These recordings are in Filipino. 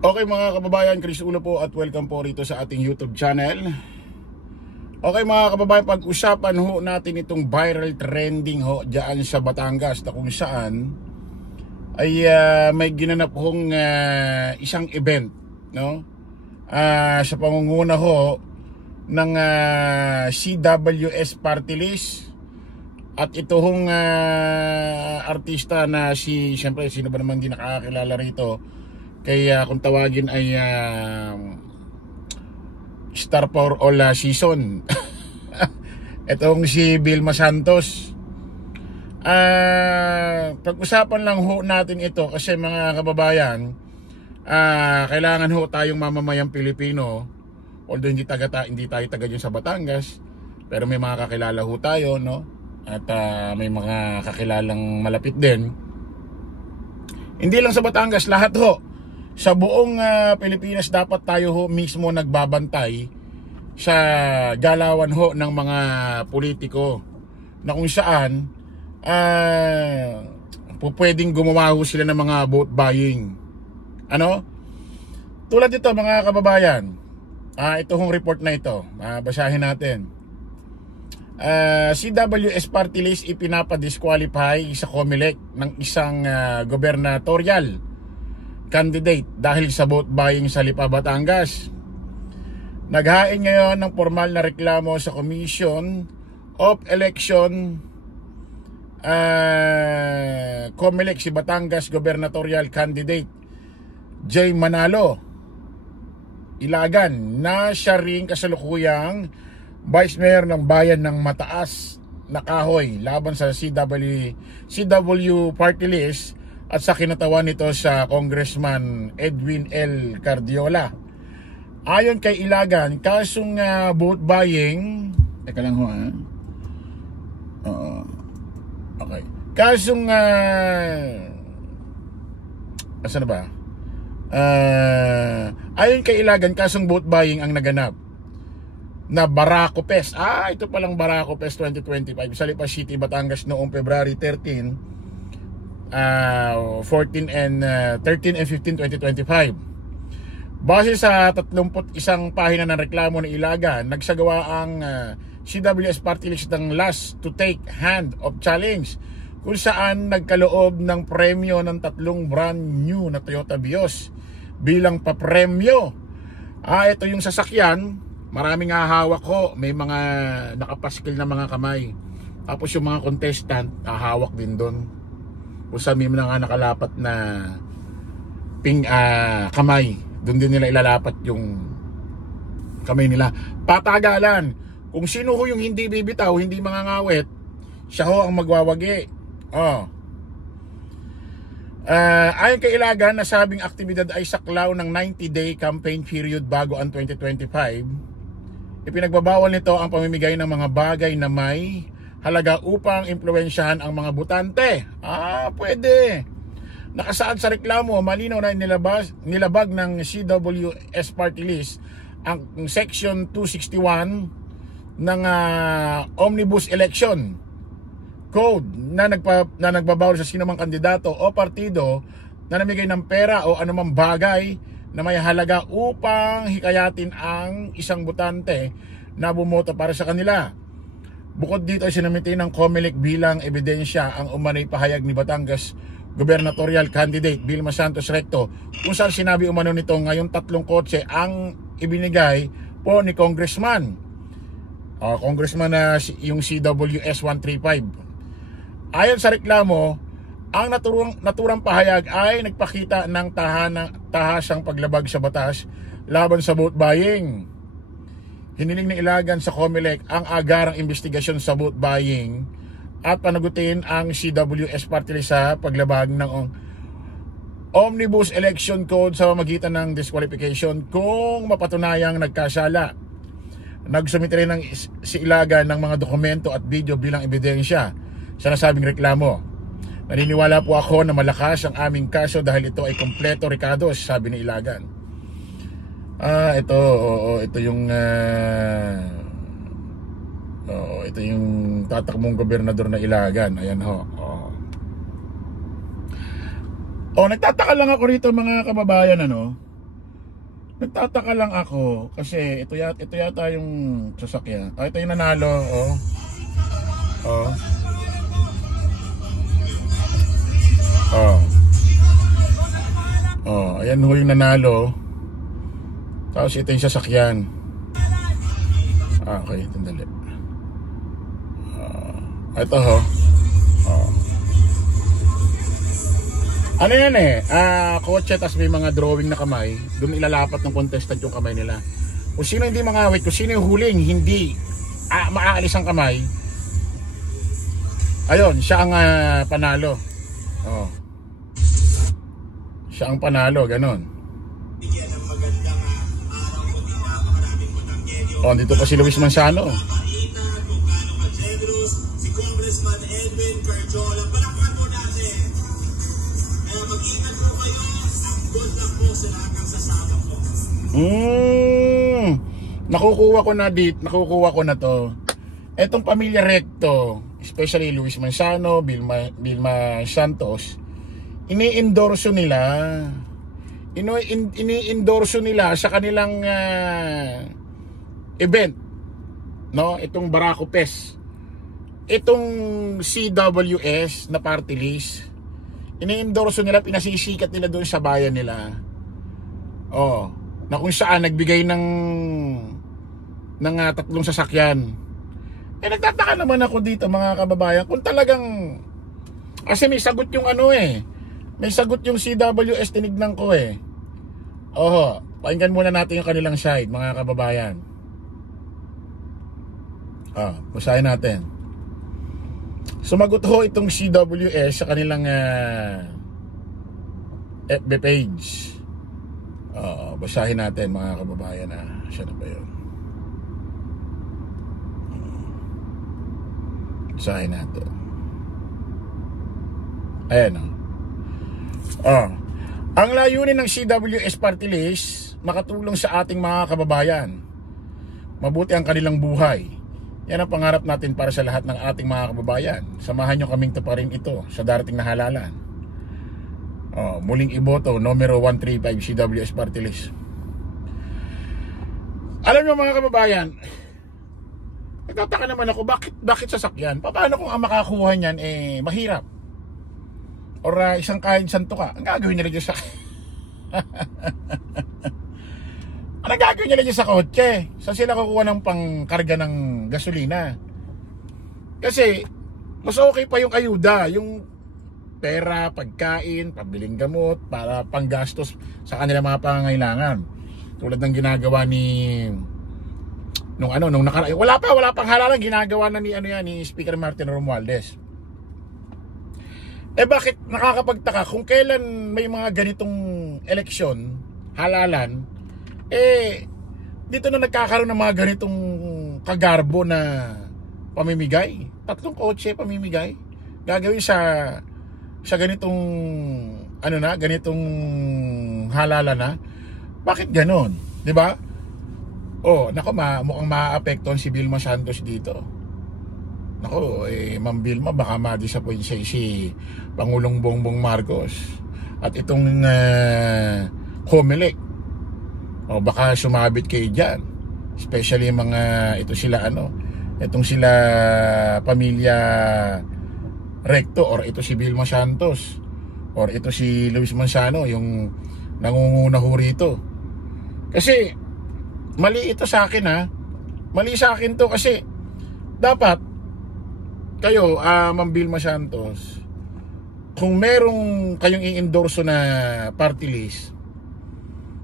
Okay mga kababayan, Chris Ulo po at welcome po rito sa ating YouTube channel. Okay mga kababayan, pag-usapan ho natin itong viral trending ho dyan sa Batangas na kung saan ay may ginanap hong isang event, no? Sa pangunguna ho ng CWS Party List. At ito hong artista na siyempre sino ba naman di nakakakilala rito, kaya kung tawagin ay Star for All Season. Itong si Vilma Santos. Pag-usapan lang ho natin ito kasi mga kababayan, kailangan ho tayong mamamayang Pilipino, although hindi tayo taga dyan sa Batangas, pero may mga kakilala ho tayo, no? At may mga kakilalang malapit din. Hindi lang sa Batangas, lahat ho sa buong Pilipinas dapat tayo ho mismo nagbabantay sa galawan ho ng mga politiko na kung saan pwedeng gumawa ho sila ng mga vote buying. Ano? Tulad dito mga kababayan, ito hong report na ito, basahin natin. CWS Party List ipinapa-disqualify sa COMELEC ng isang gubernatorial candidate dahil sa vote buying sa Lipa, Batangas. Naghain ngayon ng formal na reklamo sa Commission of Election COMELEC si Batangas gubernatorial candidate Jay Manalo Ilagan na siya ring kasalukuyang Vice Mayor ng Bayan ng Mataas na Kahoy laban sa CW Party List at sa kinatawan nito sa Congressman Edwin L. Cardiola. Ayon kay Ilagan, kasong vote buying, teka lang ho okay. Kasong asan na ba? Ayon kay Ilagan, kasong vote buying ang naganap na Barako Fest. Ito palang Barako Fest 2025 sa Lipa City, Batangas noong February 13 and 15, 2025. Base sa 31 pahina ng reklamo ni Ilagan, nagsagawa ang CWS Party List ng Last to Take Hand of Challenge kung saan nagkaloob ng premyo ng 3 brand new na Toyota Vios bilang papremyo. Ito yung sasakyan, maraming hahawak ko, may mga nakapaskil na mga kamay. Tapos yung mga contestant, hahawak din doon. Kung saan may mga nakalapat na kamay, doon din nila ilalapat yung kamay nila. Patagalan, kung sino ho yung hindi bibitaw, hindi mangangawit, siya ho ang magwawagi. Ayon kay Ilagan, nasabing aktibidad ay saklaw ng 90-day campaign period bago ang 2025. Ipinagbabawal nito ang pamimigay ng mga bagay na may halaga upang impluwensyahan ang mga botante. Pwede. Nakasaad sa reklamo, malinaw na nilabag ng CWS Party List ang Section 261 ng Omnibus Election Code na nagbabawal sa sinumang kandidato o partido na namigay ng pera o anumang bagay na may halaga upang hikayatin ang isang botante na bumoto para sa kanila. Bukod dito ay sinamiti ng COMELEC bilang ebidensya ang umano'y pahayag ni Batangas gubernatorial candidate Vilma Santos Recto, kung saan sinabi umano nito ngayong 3 kotse ang ibinigay po ni Congressman na yung CWS 135. Ayon sa reklamo, ang naturang pahayag ay nagpakita ng tahasang paglabag sa batas laban sa vote buying. Hiniling ni Ilagan sa COMELEC ang agarang investigasyon sa vote buying at panagutin ang CWS Party List sa paglabag ng Omnibus Election Code sa pamamagitan ng disqualification kung mapatunayang nagkasala. Nagsumite rin si Ilagan ng mga dokumento at video bilang ebidensya sa nasabing reklamo. Naniniwala po ako na malakas ang aming kaso dahil ito ay kompleto rekados, sabi ni Ilagan. Ito yung ito yung tatakbong gobernador na Ilagan. Ayan ho. Nagtataka lang ako rito mga kababayan, ano. Nagtataka lang ako kasi ito yata yung sasakyan. Ito yung nanalo, oh. Oh. Oh. Oh, ayan ho yung nanalo. Tapos ito yung sasakyan. Okay, tandali. Ito ho. Oh. Ano yan kotse, tas may mga drawing na kamay. Doon ilalapat ng contestant yung kamay nila. Kung sino hindi mangawit, kung sino yung huling hindi maaalis ang kamay, ayun, siya ang panalo. Oh. Siya ang panalo, ganon. Oh, dito pa si Luis Manzano. Si Congressman Edwin Carjola. Palakpan po natin. Mag-ingat po kayo. Good luck po sa lahat ng sasama po. Nakukuha ko na to. Etong pamilya Recto, especially Luis Manzano, Vilma Santos, ini-endorso nila sa kanilang event, no? Itong Barako Fest, itong CWS na party list, ini-endorso nila, pinasisikat nila doon sa bayan nila. Oh, na kung saan nagbigay ng 3 sasakyan. Nagtataka naman ako dito, mga kababayan, kung talagang, kasi may sagot yung may sagot yung CWS, tinignan ko Oho, pakinggan muna natin yung kanilang side, mga kababayan. Basahin natin. Sumagot ho itong CWS sa kanilang FB page. Basahin natin, mga kababayan. Siya na ba yun? Basahin natin. Ayan ang layunin ng CWS Party List, makatulong sa ating mga kababayan, mabuti ang kanilang buhay. Yan ang pangarap natin para sa lahat ng ating mga kababayan. Samahan nyo kaming tuparin ito sa darating na halalan. Muling iboto, numero 135 CWS Party List. Alam nyo, mga kababayan, nagtataka naman ako, bakit sasakyan? Paano kung ang makakuha niyan mahirap? Or isang kain santo ka, ang gagawin nila dyan sa ang gagawin nila dyan sa kotse? Saan sila kukuha ng pangkarga ng gasolina? Kasi mas okay pa yung ayuda, yung pera, pagkain, pabiling gamot, para panggastos sa kanila mga pangangailangan. Tulad ng ginagawa ni nung wala pang halalan, ginagawa na ni Speaker Martin Romualdez. Bakit nakakapagtaka kung kailan may mga ganitong eleksyon, halalan, dito na nagkakaroon ng mga ganitong kagarbo na pamimigay. 3 kotse pamimigay. Gagawin sa ganitong ganitong halalan na. Bakit ganon? 'Di ba? Mukhang maaapektuhan si Vilma Santos dito. Ma'am Vilma, baka ma-disappoint siya si Pangulong Bongbong Marcos at itong Comelec. Baka sumabit kayo dyan, especially itong sila pamilya Recto, or ito si Vilma Santos, or ito si Luis Manzano, yung nangunguna ho rito. Kasi mali ito sa akin, mali sa akin to, kasi dapat kayo, Ma'am Vilma Santos, kung merong kayong i-endorso na party list,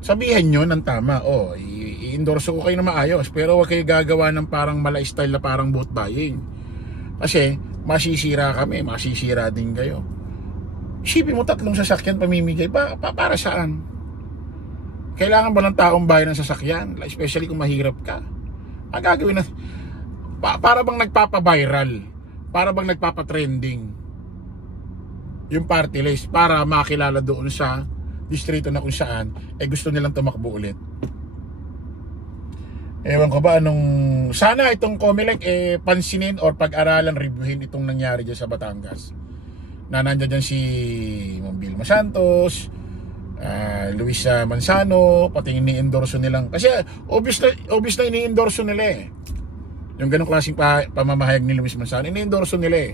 sabihin nyo ng tama. I-endorso ko kayo na maayos, pero huwag kayo gagawa ng parang mala style na parang vote buying. Kasi masisira kami, masisira din kayo. Isipin mo, 3 sasakyan pamimigay, para saan? Kailangan ba ng taong bayan ng sasakyan? Especially kung mahirap ka. Ang gagawin na, para bang nagpapa-viral, para bang nagpapa-trending yung party list, para makilala doon sa distrito na kung saan gusto nilang tumakbo ulit. Ewan ko ba sana itong Comelec pansinin or pag-aralan, reviewin itong nangyari dyan sa Batangas, na nandiyan dyan si Ma'am Vilma Santos, Luis Manzano, pati ini-endorso nilang, kasi obvious na ini-endorso nila eh. Yung ganong klaseng pamamahayag ni Luis Manzano, ini-endorso nila eh.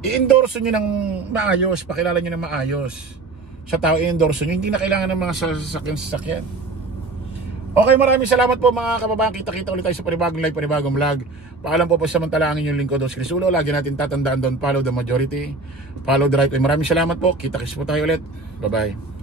I-endorso nyo ng maayos, pakilala nyo ng maayos sa tao, i-endorso nyo, hindi na kailangan ng mga sasakyan. Okay, maraming salamat po mga kababayan. Kita-kita ulit tayo sa panibagong live, panibagong vlog. Paalam po samantala ang inyong lingkod, Dos Crisulo. Lagi natin tatandaan, don't follow the majority, follow the right way. Maraming salamat po. Kita-kits po tayo ulit. Bye-bye.